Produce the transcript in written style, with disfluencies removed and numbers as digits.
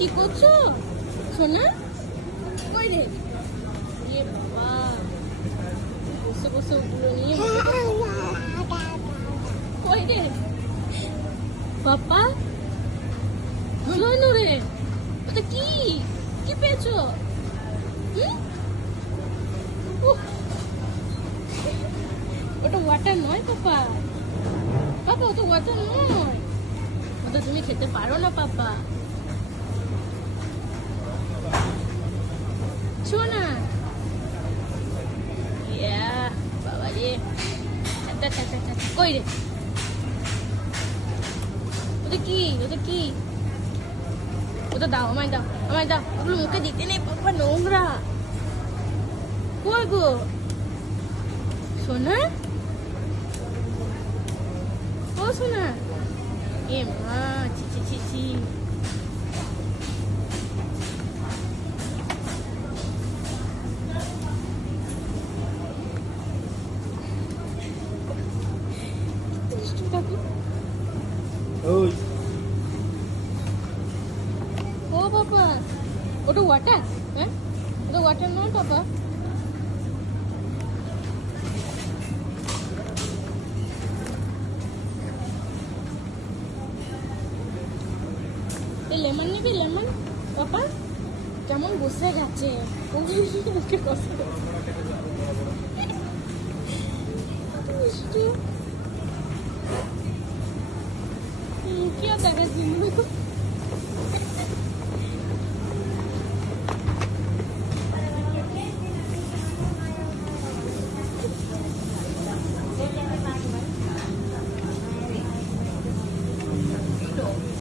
কি করছো সোনা? কই রে? ইয়ে বাবা, বসে বসে ওগুলো নিয়ে কই রে বাবা? শোনো রে, ওটা কি কি পেয়েছো? ওটা ওয়াটার নয় পাপা, পাপা ওটা ওয়াটার নয়, ওটা তুমি খেতে পারো না পাপা। সোনা ইয়া বাবা রে, কই রে? ওটা কি, ওটা কি? ওটা দাও, আমায় দাও, আমায় দাও, ওগুলো মুখে দিতে নেই পাপা, নোংরা। কই গো সোনা? ও সোনা, এ মা, ছি ছি ছি ছি। ওই ও বাবা, ওটা ওয়াটার? হ্যাঁ, ওটা ওয়াটার নয় বাবা। এই লেমন নিবি, লেমন পাপা? কেমন বসে গেছে কি আর দেখাচ্ছি